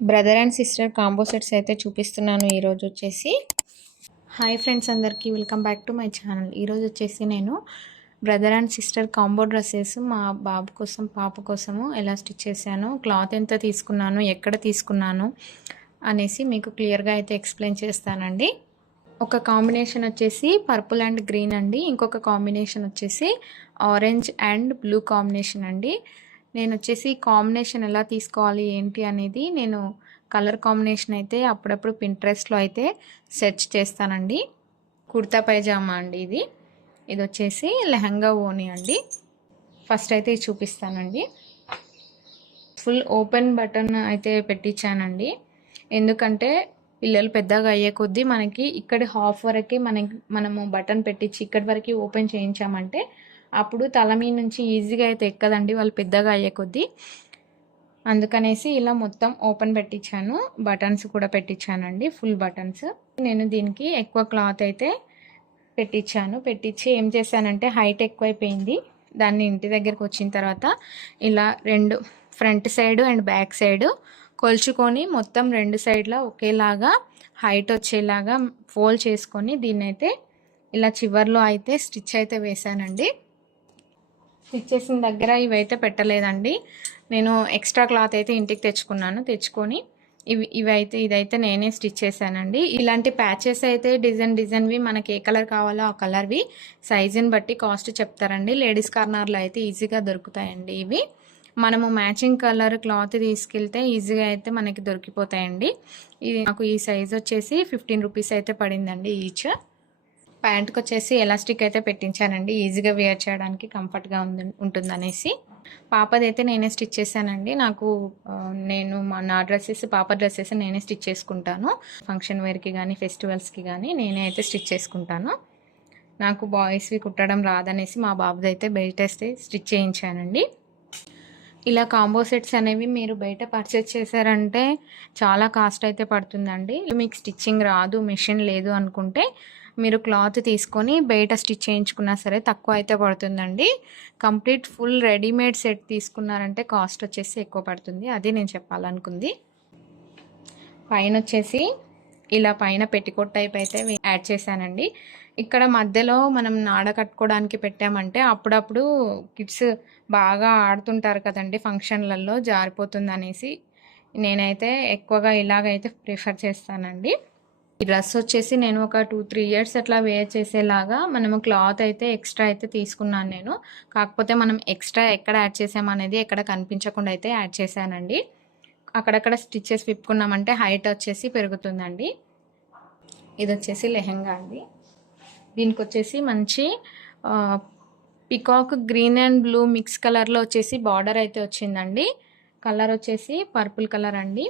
Brother and sister combo sets అయితే చూపిస్తున్నాను ఈరోజు వచ్చేసి. హాయ్ ఫ్రెండ్స్ అందరికీ welcome back to my channel ఈరోజు వచ్చేసి నేను brother and sister combo dresses మా బాబు కోసం పాప కోసము ఎలా స్టిచ్ చేశాను క్లాత్ ఎంత తీసుకున్నాను ఎక్కడ తీసుకున్నాను అనేసి మీకు క్లియర్గా అయితే ఎక్స్ప్లెయిన్ చేస్తానండి. ఒక కాంబినేషన్ వచ్చేసి పర్పుల్ అండ్ గ్రీన్ అండి. ఇంకొక కాంబినేషన్ వచ్చేసి ఆరెంజ్ అండ్ బ్లూ కాంబినేషన్ అండి. నేను వచ్చేసి కాంబినేషన్ ఎలా తీసుకోవాలి ఏంటి అనేది నేను కలర్ కాంబినేషన్ అయితే అప్పుడప్పుడు పింట్రెస్ట్లో అయితే సెర్చ్ చేస్తానండి. కుర్తా పైజామా అండి ఇది. ఇది వచ్చేసి లెహంగా ఓని అండి. ఫస్ట్ అయితే ఇది చూపిస్తానండి. ఫుల్ ఓపెన్ బటన్ అయితే పెట్టించానండి. ఎందుకంటే పిల్లలు పెద్దగా అయ్యే కొద్దీ మనకి ఇక్కడ హాఫ్ వరకే మనకి మనము బటన్ పెట్టించి ఇక్కడి వరకు ఓపెన్ చేయించామంటే అప్పుడు తల మీద నుంచి ఈజీగా అయితే ఎక్కదండి వాళ్ళు పెద్దగా అయ్యే కొద్దీ. అందుకనేసి ఇలా మొత్తం ఓపెన్ పెట్టించాను. బటన్స్ కూడా పెట్టించానండి ఫుల్ బటన్స్. నేను దీనికి ఎక్కువ క్లాత్ అయితే పెట్టించాను. పెట్టించి ఏం చేశానంటే హైట్ ఎక్కువైపోయింది. దాన్ని ఇంటి దగ్గరకు వచ్చిన తర్వాత ఇలా రెండు front side and back side కొలుచుకొని మొత్తం రెండు సైడ్లో ఒకేలాగా హైట్ వచ్చేలాగా ఫోల్డ్ చేసుకొని దీన్ని అయితే ఇలా చివర్లో అయితే స్టిచ్ అయితే వేశానండి. స్టిచ్ చేసిన దగ్గర ఇవైతే పెట్టలేదండి. నేను ఎక్స్ట్రా క్లాత్ అయితే ఇంటికి తెచ్చుకున్నాను తెచ్చుకొని ఇవి ఇవైతే ఇదైతే నేనే స్టిచ్ చేశానండి. ఇలాంటి ప్యాచెస్ అయితే డిజైన్ డిజైన్వి మనకి ఏ కలర్ కావాలో ఆ కలర్వి సైజుని బట్టి కాస్ట్ చెప్తారండి. లేడీస్ కార్నర్లో అయితే ఈజీగా దొరుకుతాయండి ఇవి. మనము మ్యాచింగ్ కలర్ క్లాత్ తీసుకెళ్తే ఈజీగా అయితే మనకి దొరికిపోతాయండి. ఇది నాకు ఈ సైజ్ వచ్చేసి ఫిఫ్టీన్ రూపీస్ అయితే పడిందండి ఈచ్. ప్యాంట్కి వచ్చేసి ఎలాస్టిక్ అయితే పెట్టించానండి. ఈజీగా వేర్ చేయడానికి కంఫర్ట్గా ఉంది ఉంటుందనేసి. పాపదైతే నేనే స్టిచ్ చేశానండి. నాకు నేను మా నా డ్రెస్సెస్ పాప డ్రెస్సెస్ నేనే స్టిచ్ చేసుకుంటాను. ఫంక్షన్ వేర్కి కానీ ఫెస్టివల్స్కి కానీ నేనే అయితే స్టిచ్ చేసుకుంటాను. నాకు బాయ్స్వి కుట్టడం రాదనేసి మా బాబుది అయితే బయట స్టిచ్ చేయించానండి. ఇలా కాంబో సెట్స్ అనేవి మీరు బయట పర్చేస్ చేశారంటే చాలా కాస్ట్ అయితే పడుతుందండి. మీకు స్టిచ్చింగ్ రాదు మిషన్ లేదు అనుకుంటే మీరు క్లాత్ తీసుకొని బయట స్టిచ్ చేయించుకున్నా సరే తక్కువ అయితే పడుతుందండి. కంప్లీట్ ఫుల్ రెడీమేడ్ సెట్ తీసుకున్నారంటే కాస్ట్ వచ్చేసి ఎక్కువ పడుతుంది. అది నేను చెప్పాలనుకుంది. పైన వచ్చేసి ఇలా పైన పెట్టికోట్ టైప్ అయితే యాడ్ చేశానండి. ఇక్కడ మధ్యలో మనం నాడ కట్టుకోవడానికి పెట్టామంటే అప్పుడప్పుడు కిడ్స్ బాగా ఆడుతుంటారు కదండి ఫంక్షన్లలో జారిపోతుంది అనేసి నేనైతే ఎక్కువగా ఇలాగైతే ప్రిఫర్ చేస్తానండి. ఈ డ్రెస్ వచ్చేసి నేను ఒక టూ త్రీ ఇయర్స్ అట్లా వేర్ చేసేలాగా మనము క్లాత్ అయితే ఎక్స్ట్రా అయితే తీసుకున్నాను నేను. కాకపోతే మనం ఎక్స్ట్రా ఎక్కడ యాడ్ చేసామనేది ఎక్కడ కనిపించకుండా అయితే యాడ్ చేశానండి. అక్కడక్కడ స్టిచ్చెస్ విప్పుకున్నామంటే హైట్ వచ్చేసి పెరుగుతుందండి. ఇది వచ్చేసి లెహెంగా అండి. దీనికి వచ్చేసి మంచి peacock green and blue mix కలర్లో వచ్చేసి బార్డర్ అయితే వచ్చిందండి. కలర్ వచ్చేసి పర్పుల్ కలర్ అండి.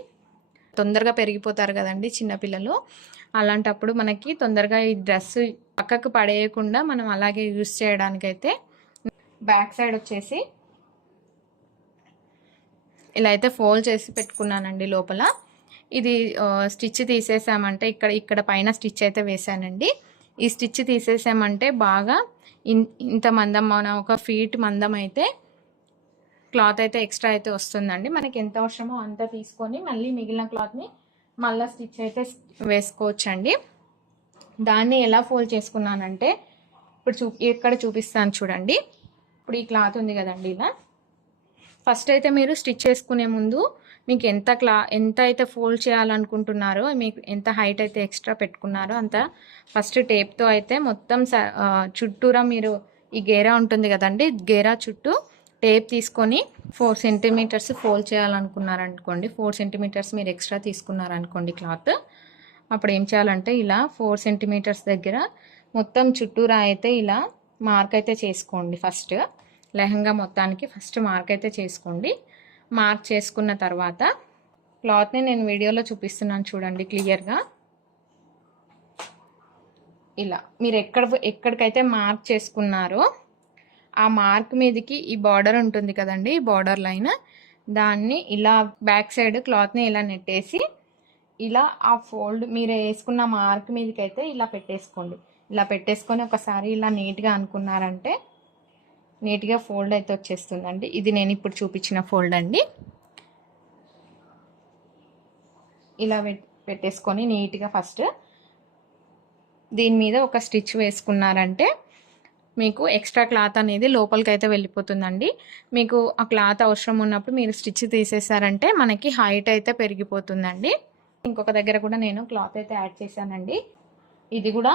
తొందరగా పెరిగిపోతారు కదండి చిన్నపిల్లలు అలాంటప్పుడు మనకి తొందరగా ఈ డ్రెస్ పక్కకు పడేయకుండా మనం అలాగే యూస్ చేయడానికైతే బ్యాక్ సైడ్ వచ్చేసి ఇలా అయితే ఫోల్డ్ చేసి పెట్టుకున్నానండి లోపల. ఇది స్టిచ్ తీసేసామంటే ఇక్కడ ఇక్కడ పైన స్టిచ్ అయితే వేసానండి ఈ స్టిచ్ తీసేసామంటే బాగా ఇంత మందం మన ఒక ఫీట్ మందం అయితే క్లాత్ అయితే ఎక్స్ట్రా అయితే వస్తుందండి. మనకి ఎంత అవసరమో అంత తీసుకొని మళ్ళీ మిగిలిన క్లాత్ని మళ్ళీ స్టిచ్ అయితే వేసుకోవచ్చండి. దాన్ని ఎలా ఫోల్డ్ చేసుకున్నానంటే ఇప్పుడు చూ ఇక్కడ చూపిస్తాను చూడండి. ఇప్పుడు ఈ క్లాత్ ఉంది కదండి ఇలా. ఫస్ట్ అయితే మీరు స్టిచ్ చేసుకునే ముందు మీకు ఎంత క్లా ఎంత అయితే ఫోల్డ్ చేయాలనుకుంటున్నారో మీకు ఎంత హైట్ అయితే ఎక్స్ట్రా పెట్టుకున్నారో అంత ఫస్ట్ టేప్తో అయితే మొత్తం చుట్టూరా మీరు ఈ గేరా ఉంటుంది కదండి గేరా చుట్టూ టేప్ తీసుకొని ఫోర్ సెంటీమీటర్స్ ఫోల్డ్ చేయాలనుకున్నారనుకోండి ఫోర్ సెంటీమీటర్స్ మీరు ఎక్స్ట్రా తీసుకున్నారనుకోండి క్లాత్. అప్పుడు ఏం చేయాలంటే ఇలా ఫోర్ సెంటీమీటర్స్ దగ్గర మొత్తం చుట్టూరా అయితే ఇలా మార్క్ అయితే చేసుకోండి ఫస్ట్. లెహంగా మొత్తానికి ఫస్ట్ మార్క్ అయితే చేసుకోండి. మార్క్ చేసుకున్న తర్వాత క్లాత్ని నేను వీడియోలో చూపిస్తున్నాను చూడండి క్లియర్గా. ఇలా మీరు ఎక్కడ ఎక్కడికైతే మార్క్ చేసుకున్నారో ఆ మార్క్ మీదకి ఈ బార్డర్ ఉంటుంది కదండి ఈ బార్డర్ లైన్. దాన్ని ఇలా బ్యాక్ సైడ్ క్లాత్ని ఇలా నెట్టేసి ఇలా ఆ ఫోల్డ్ మీరు వేసుకున్న మార్క్ మీదకి అయితే ఇలా పెట్టేసుకోండి. ఇలా పెట్టేసుకొని ఒకసారి ఇలా నీట్గా అనుకున్నారంటే నీట్గా ఫోల్డ్ అయితే వచ్చేస్తుందండి. ఇది నేను ఇప్పుడు చూపించిన ఫోల్డ్ అండి. ఇలా పెట్- పెట్టేసుకొని నీట్గా ఫస్ట్ దీని మీద ఒక స్టిచ్ వేసుకున్నారంటే మీకు ఎక్స్ట్రా క్లాత్ అనేది లోపలికి అయితే వెళ్ళిపోతుందండి. మీకు ఆ క్లాత్ అవసరం ఉన్నప్పుడు మీరు స్టిచ్ తీసేసారంటే మనకి హైట్ అయితే పెరిగిపోతుందండి. ఇంకొక దగ్గర కూడా నేను క్లాత్ అయితే యాడ్ చేశానండి. ఇది కూడా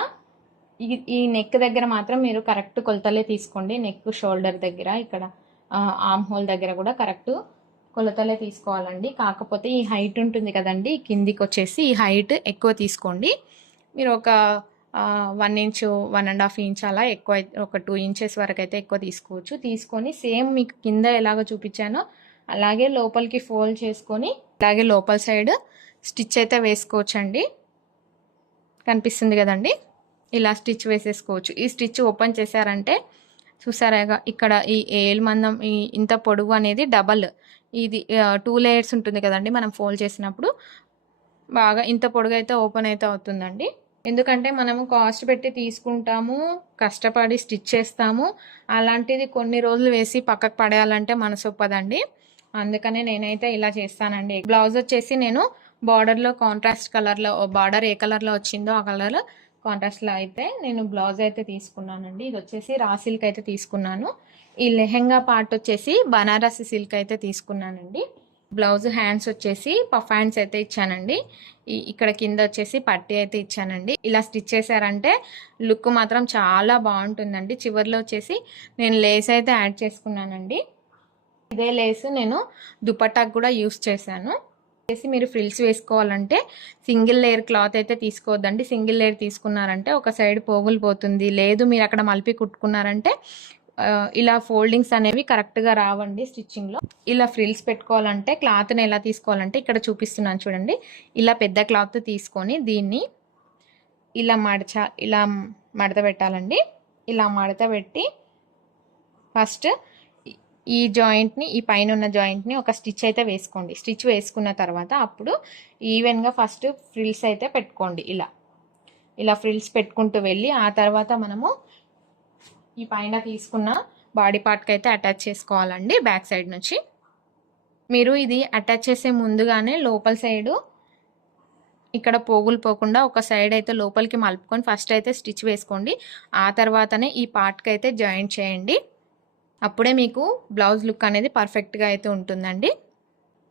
ఈ ఈ నెక్ దగ్గర మాత్రం మీరు కరెక్ట్ కొలతలే తీసుకోండి. నెక్ షోల్డర్ దగ్గర ఇక్కడ ఆర్మ్ హోల్ దగ్గర కూడా కరెక్ట్ కొలతలే తీసుకోవాలండి. కాకపోతే ఈ హైట్ ఉంటుంది కదండి కిందికి వచ్చేసి ఈ హైట్ ఎక్కువ తీసుకోండి. మీరు ఒక one inch one and half inch అలా ఎక్కువ ఒక టూ ఇంచెస్ వరకు అయితే ఎక్కువ తీసుకోవచ్చు. తీసుకొని సేమ్ మీకు కింద ఎలాగ చూపించానో అలాగే లోపలికి ఫోల్డ్ చేసుకొని అలాగే లోపల సైడ్ స్టిచ్ అయితే వేసుకోవచ్చు అండి కనిపిస్తుంది కదండి? ఇలా స్టిచ్ వేసేసుకోవచ్చు. ఈ స్టిచ్ ఓపెన్ చేశారంటే చూసారాగా ఇక్కడ ఈ ఏలు మందం ఈ ఇంత పొడుగు అనేది డబల్ ఇది టూ లేయర్స్ ఉంటుంది కదండి మనం ఫోల్డ్ చేసినప్పుడు. బాగా ఇంత పొడుగు అయితే ఓపెన్ అయితే అవుతుందండి. ఎందుకంటే మనము కాస్ట్ పెట్టి తీసుకుంటాము కష్టపడి స్టిచ్ చేస్తాము. అలాంటిది కొన్ని రోజులు వేసి పక్కకు పడేయాలంటే మనసు ఒప్పదండి. అందుకనే నేనైతే ఇలా చేస్తానండి. బ్లౌజ్ వచ్చేసి నేను బార్డర్లో కాంట్రాస్ట్ కలర్లో బార్డర్ ఏ కలర్లో వచ్చిందో ఆ కలర్ కాంట్రాస్ట్లో అయితే నేను బ్లౌజ్ అయితే తీసుకున్నానండి. ఇది వచ్చేసి రా సిల్క్ అయితే తీసుకున్నాను. ఈ లెహెంగా పార్ట్ వచ్చేసి బనారసి సిల్క్ అయితే తీసుకున్నానండి. బ్లౌజ్ హ్యాండ్స్ వచ్చేసి పఫ్ హ్యాండ్స్ అయితే ఇచ్చానండి. ఇక్కడ కింద వచ్చేసి పట్టి అయితే ఇచ్చానండి. ఇలా స్టిచ్ చేశారంటే లుక్ మాత్రం చాలా బాగుంటుందండి. చివర్లో వచ్చేసి నేను లేస్ అయితే యాడ్ చేసుకున్నానండి. ఇదే లేస్ నేను దుపట్టాకు కూడా యూస్ చేశాను. చేసి మీరు ఫ్రిల్స్ వేసుకోవాలంటే సింగిల్ లేయర్ క్లాత్ అయితే తీసుకోవద్దండి. సింగిల్ లేయర్ తీసుకున్నారంటే ఒక సైడ్ పోగులు పోతుంది. లేదు మీరు అక్కడ మలిపి కుట్టుకున్నారంటే ఇలా ఫోల్డింగ్స్ అనేవి కరెక్ట్గా రావండి స్టిచ్చింగ్లో ఇలా ఫ్రిల్స్ పెట్టుకోవాలంటే క్లాత్ని ఎలా తీసుకోవాలంటే ఇక్కడ చూపిస్తున్నాను చూడండి. ఇలా పెద్ద క్లాత్ తీసుకొని దీన్ని ఇలా మడచ ఇలా మడత పెట్టాలండి. ఇలా మడత పెట్టి ఫస్ట్ ఈ జాయింట్ని ఈ పైన ఉన్న జాయింట్ని ఒక స్టిచ్ అయితే వేసుకోండి. స్టిచ్ వేసుకున్న తర్వాత అప్పుడు ఈవెన్గా ఫస్ట్ ఫ్రిల్స్ అయితే పెట్టుకోండి ఇలా. ఇలా ఫ్రిల్స్ పెట్టుకుంటూ వెళ్ళి ఆ తర్వాత మనము ఈ పైన తీసుకున్న బాడీ పార్ట్కి అయితే అటాచ్ చేసుకోవాలండి బ్యాక్ సైడ్ నుంచి. మీరు ఇది అటాచ్ చేసే ముందుగానే లోపల సైడు ఇక్కడ పోగులు పోకుండా ఒక సైడ్ అయితే లోపలికి మలుపుకొని ఫస్ట్ అయితే స్టిచ్ వేసుకోండి. ఆ తర్వాతనే ఈ పార్ట్కి అయితే జాయింట్ చేయండి. అప్పుడే మీకు బ్లౌజ్ లుక్ అనేది పర్ఫెక్ట్గా అయితే ఉంటుందండి.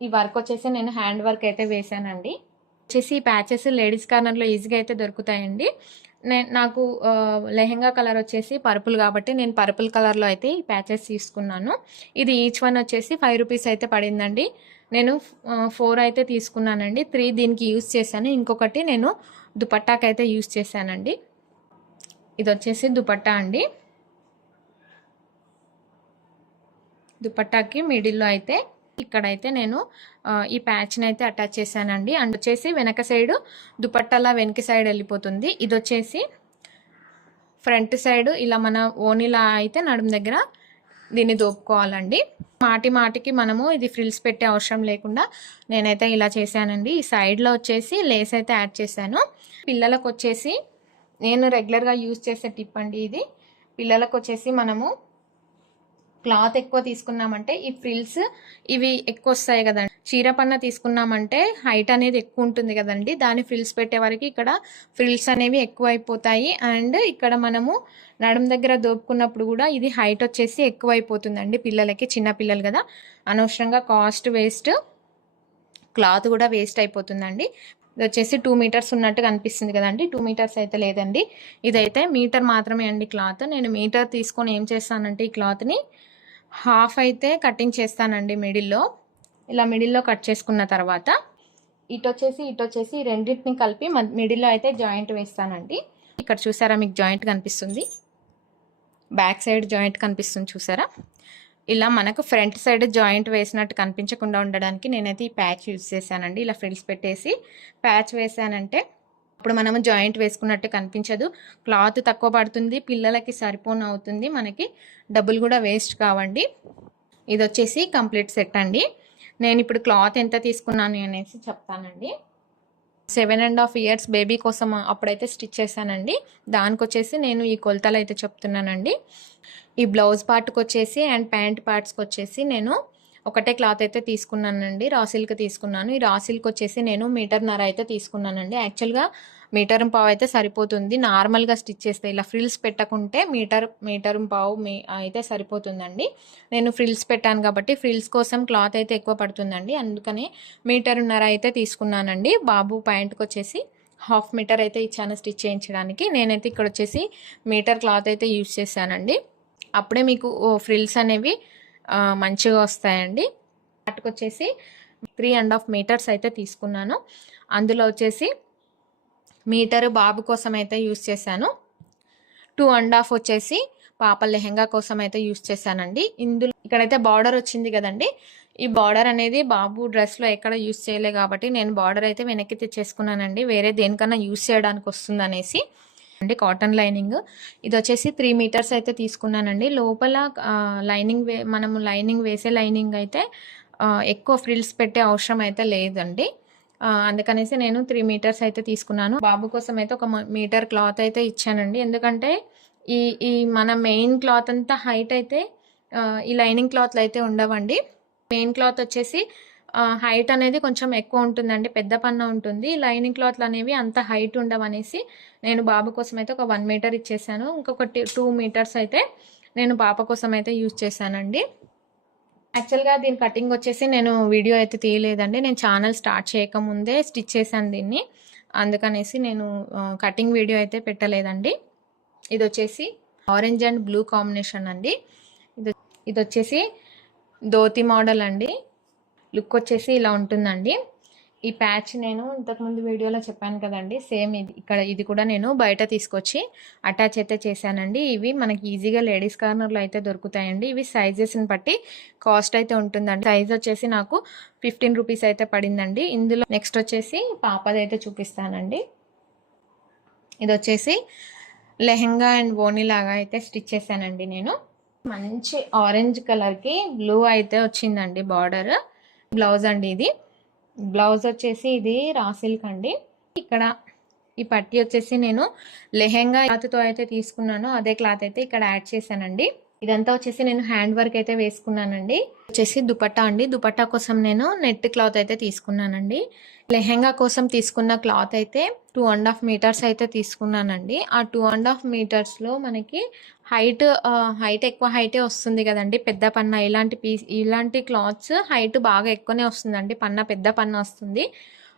ఈ వర్క్ వచ్చేసి నేను హ్యాండ్ వర్క్ అయితే వేసానండి. వచ్చేసి ఈ ప్యాచెస్ లేడీస్ కార్నర్లో ఈజీగా అయితే దొరుకుతాయండి. నేను నాకు లెహెంగా కలర్ వచ్చేసి పర్పుల్ కాబట్టి నేను పర్పుల్ కలర్లో అయితే ఈ ప్యాచెస్ తీసుకున్నాను. ఇది ఈచ్ వన్ వచ్చేసి ఫైవ్ రూపీస్ అయితే పడిందండి. నేను ఫోర్ అయితే తీసుకున్నానండి. త్రీ దీనికి యూస్ చేశాను. ఇంకొకటి నేను దుపట్టాకి అయితే యూస్ చేశానండి. ఇది వచ్చేసి దుపట్టా అండి. దుపట్టాకి మిడిల్లో అయితే ఇక్కడైతే నేను ఈ ప్యాచ్ని అయితే అటాచ్ చేశానండి. అండ్ వచ్చేసి వెనక సైడ్ దుపట్టలా వెనక సైడ్ వెళ్ళిపోతుంది. ఇది వచ్చేసి ఫ్రంట్ సైడ్ ఇలా మన ఓనిలా అయితే నడుము దగ్గర దీన్ని దోపుకోవాలండి. మాటి మాటికి మనము ఇది ఫ్రిల్స్ పెట్టే అవసరం లేకుండా నేనైతే ఇలా చేశానండి. ఈ సైడ్లో వచ్చేసి లేస్ అయితే యాడ్ చేశాను. పిల్లలకు వచ్చేసి నేను రెగ్యులర్గా యూజ్ చేసే టిప్ అండి ఇది. పిల్లలకు వచ్చేసి మనము క్లాత్ ఎక్కువ తీసుకున్నామంటే ఈ ఫ్రిల్స్ ఇవి ఎక్కువ వస్తాయి కదండి. చీరపన్న తీసుకున్నామంటే హైట్ అనేది ఎక్కువ ఉంటుంది కదండి. దాని ఫ్రిల్స్ పెట్టే వరకు ఇక్కడ ఫ్రిల్స్ అనేవి ఎక్కువ అయిపోతాయి అండ్ ఇక్కడ మనము నడుము దగ్గర దోపుకున్నప్పుడు కూడా ఇది హైట్ వచ్చేసి ఎక్కువ అయిపోతుందండి పిల్లలకి చిన్న పిల్లలు కదా. అనవసరంగా కాస్ట్ వేస్ట్ క్లాత్ కూడా వేస్ట్ అయిపోతుందండి. ఇది వచ్చేసి టూ మీటర్స్ ఉన్నట్టు కనిపిస్తుంది కదండి. టూ మీటర్స్ అయితే లేదండి. ఇదైతే మీటర్ మాత్రమే అండి క్లాత్ నేను మీటర్ తీసుకొని ఏం చేస్తానంటే ఈ క్లాత్ని హాఫ్ అయితే కటింగ్ చేస్తానండి మిడిల్లో. ఇలా మిడిల్లో కట్ చేసుకున్న తర్వాత ఇటు వచ్చేసి ఇటు వచ్చేసి రెండింటిని కలిపి మిడిల్లో అయితే జాయింట్ వేస్తానండి. ఇక్కడ చూసారా మీకు జాయింట్ కనిపిస్తుంది. బ్యాక్ సైడ్ జాయింట్ కనిపిస్తుంది చూసారా. ఇలా మనకు ఫ్రంట్ సైడ్ జాయింట్ వేసినట్టు కనిపించకుండా ఉండడానికి నేనైతే ఈ ప్యాచ్ యూజ్ చేశానండి. ఇలా ఫ్రిల్స్ పెట్టేసి ప్యాచ్ వేసానంటే అప్పుడు మనము జాయింట్ వేసుకున్నట్టు కనిపించదు. క్లాత్ తక్కువ పడుతుంది పిల్లలకి సరిపోను అవుతుంది. మనకి డబ్బులు కూడా వేస్ట్ కావండి. ఇది వచ్చేసి కంప్లీట్ సెట్ అండి. నేను ఇప్పుడు క్లాత్ ఎంత తీసుకున్నాను అనేసి చెప్తానండి. Seven and half years baby కోసం అప్పుడైతే స్టిచ్ చేశానండి. దానికి వచ్చేసి నేను ఈ కొలతలు అయితే చెప్తున్నానండి. ఈ బ్లౌజ్ పార్ట్కి వచ్చేసి అండ్ ప్యాంట్ పార్ట్స్కి వచ్చేసి నేను ఒకటే క్లాత్ అయితే తీసుకున్నానండి. రా సిల్క్ తీసుకున్నాను. ఈ రా సిల్క్ వచ్చేసి నేను మీటర్న్నర అయితే తీసుకున్నానండి. యాక్చువల్గా మీటర్ పావు అయితే సరిపోతుంది. నార్మల్గా స్టిచ్ చేస్తే ఇలా ఫ్రిల్స్ పెట్టకుంటే మీటర్ మీటర్ పావు మీ అయితే సరిపోతుందండి. నేను ఫ్రిల్స్ పెట్టాను కాబట్టి ఫ్రిల్స్ కోసం క్లాత్ అయితే ఎక్కువ పడుతుందండి. మీటర్ మీటర్న్నర అయితే తీసుకున్నానండి. బాబు ప్యాంట్కి వచ్చేసి హాఫ్ మీటర్ అయితే ఇచ్చాను స్టిచ్ చేయించడానికి. నేనైతే ఇక్కడ వచ్చేసి మీటర్ క్లాత్ అయితే యూజ్ చేశానండి. అప్పుడే మీకు ఫ్రిల్స్ అనేవి మంచిగా వస్తాయండి. వాటికొచ్చేసి త్రీ అండ్ హాఫ్ మీటర్స్ అయితే తీసుకున్నాను. అందులో వచ్చేసి మీటర్ బాబు కోసం అయితే యూస్ చేశాను. టూ అండ్ హాఫ్ వచ్చేసి పాప లెహెంగా కోసం అయితే యూస్ చేశానండి. ఇందులో ఇక్కడైతే బార్డర్ వచ్చింది కదండి. ఈ బార్డర్ అనేది బాబు డ్రెస్లో ఎక్కడ యూస్ చేయలే కాబట్టి నేను బార్డర్ అయితే వెనక్కి తెచ్చేసుకున్నానండి. వేరే దేనికన్నా యూస్ చేయడానికి వస్తుంది అనేసి అండి కాటన్ లైనింగ్ ఇది వచ్చేసి త్రీ మీటర్స్ అయితే తీసుకున్నానండి. లోపల లైనింగ్ వే మనము లైనింగ్ వేసే లైనింగ్ అయితే ఎక్కువ ఫ్రిల్స్ పెట్టే అవసరం అయితే లేదండి. అందుకనేసి నేను త్రీ మీటర్స్ అయితే తీసుకున్నాను. బాబు కోసం అయితే ఒక మీటర్ క్లాత్ అయితే ఇచ్చానండి. ఎందుకంటే ఈ ఈ మన మెయిన్ క్లాత్ అంతా హైట్ అయితే ఈ లైనింగ్ క్లాత్లు అయితే ఉండవండి. మెయిన్ క్లాత్ వచ్చేసి హైట్ అనేది కొంచెం ఎక్కువ ఉంటుందండి పెద్ద పన్న ఉంటుంది. లైనింగ్ క్లాత్లు అనేవి అంత హైట్ ఉండవనేసి నేను బాబు కోసం అయితే ఒక వన్ మీటర్ ఇచ్చేసాను. ఇంకొకటి టూ మీటర్స్ అయితే నేను పాప కోసం అయితే యూజ్ చేశానండి యాక్చువల్గా దీని కటింగ్ వచ్చేసి నేను వీడియో అయితే తీయలేదండి. నేను ఛానల్ స్టార్ట్ చేయకముందే స్టిచ్ చేశాను దీన్ని. అందుకనేసి నేను కటింగ్ వీడియో అయితే పెట్టలేదండి. ఇది వచ్చేసి ఆరెంజ్ అండ్ బ్లూ కాంబినేషన్ అండి. ఇది ఇది వచ్చేసి ధోతి మోడల్ అండి. లుక్ వచ్చేసి ఇలా ఉంటుందండి. ఈ ప్యాచ్ నేను ఇంతకుముందు వీడియోలో చెప్పాను కదండి సేమ్ ఇది. ఇక్కడ ఇది కూడా నేను బయట తీసుకొచ్చి అటాచ్ అయితే చేశానండి. ఇవి మనకి ఈజీగా లేడీస్ కార్నర్లో అయితే దొరుకుతాయండి. ఇవి సైజెస్ని బట్టి కాస్ట్ అయితే ఉంటుందండి. సైజ్ వచ్చేసి నాకు ఫిఫ్టీన్ రూపీస్ అయితే పడిందండి. ఇందులో నెక్స్ట్ వచ్చేసి పాపది అయితే చూపిస్తానండి. ఇది వచ్చేసి లెహెంగా అండ్ ఓనీ లాగా అయితే స్టిచ్ చేశానండి నేను. మంచి ఆరెంజ్ కలర్కి బ్లూ అయితే వచ్చిందండి బార్డర్. బ్లౌజ్ అండి ఇది. బ్లౌజ్ వచ్చేసి ఇది రాసిల్క్ అండి. ఇక్కడ ఈ పట్టి వచ్చేసి నేను లెహెంగా క్లాత్తో అయితే తీసుకున్నాను. అదే క్లాత్ అయితే ఇక్కడ యాడ్ చేశానండి. ఇదంతా వచ్చేసి నేను హ్యాండ్ వర్క్ అయితే వేసుకున్నానండి. వచ్చేసి దుపట్టా అండి. దుపట్టా కోసం నేను నెట్ క్లాత్ అయితే తీసుకున్నానండి. లెహెంగా కోసం తీసుకున్న క్లాత్ అయితే టూ అండ్ హాఫ్ మీటర్స్ అయితే తీసుకున్నానండి. ఆ టూ అండ్ హాఫ్ మీటర్స్లో మనకి హైట్ హైట్ ఎక్కువ హైటే వస్తుంది కదండి. పెద్ద పన్న ఇలాంటి పీస్ ఇలాంటి క్లాత్స్ హైట్ బాగా ఎక్కువనే వస్తుందండి. పన్న పెద్ద పన్న వస్తుంది.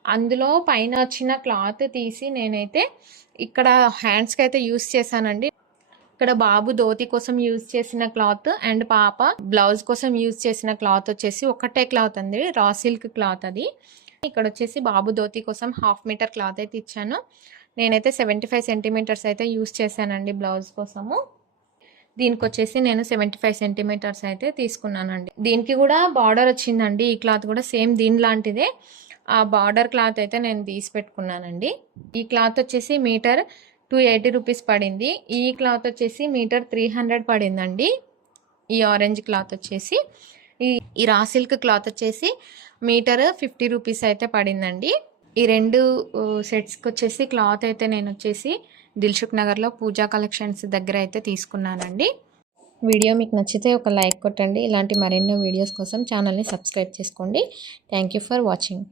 అందులో పైన వచ్చిన క్లాత్ తీసి నేనైతే ఇక్కడ హ్యాండ్స్కి అయితే యూస్ చేశానండి. ఇక్కడ బాబు ధోతి కోసం యూజ్ చేసిన క్లాత్ అండ్ పాప బ్లౌజ్ కోసం యూజ్ చేసిన క్లాత్ వచ్చేసి ఒకటే క్లాత్ అండి. రా సిల్క్ క్లాత్ అది. ఇక్కడ వచ్చేసి బాబు ధోతి కోసం హాఫ్ మీటర్ క్లాత్ అయితే ఇచ్చాను. నేనైతే సెవెంటీ ఫైవ్ సెంటీమీటర్స్ అయితే యూజ్ చేశానండి బ్లౌజ్ కోసము. దీనికి వచ్చేసి నేను సెవెంటీ ఫైవ్ సెంటీమీటర్స్ అయితే తీసుకున్నానండి. దీనికి కూడా బార్డర్ వచ్చిందండి. ఈ క్లాత్ కూడా సేమ్ దీని లాంటిదే ఆ బార్డర్ క్లాత్ అయితే నేను తీసి పెట్టుకున్నానండి. ఈ క్లాత్ వచ్చేసి మీటర్ టూ ఎయిటీ రూపీస్ పడింది. ఈ క్లాత్ వచ్చేసి మీటర్ త్రీ హండ్రెడ్ పడిందండి. ఈ ఆరెంజ్ క్లాత్ వచ్చేసి. ఈ ఈ రా సిల్క్ క్లాత్ వచ్చేసి మీటర్ ఫిఫ్టీ రూపీస్ అయితే పడిందండి. ఈ రెండు సెట్స్కి వచ్చేసి క్లాత్ అయితే నేను వచ్చేసి దిల్సుఖ్ నగర్లో పూజా కలెక్షన్స్ దగ్గర అయితే తీసుకున్నానండి. వీడియో మీకు నచ్చితే ఒక లైక్ కొట్టండి. ఇలాంటి మరెన్నో వీడియోస్ కోసం ఛానల్ని సబ్స్క్రైబ్ చేసుకోండి. Thank you for watching.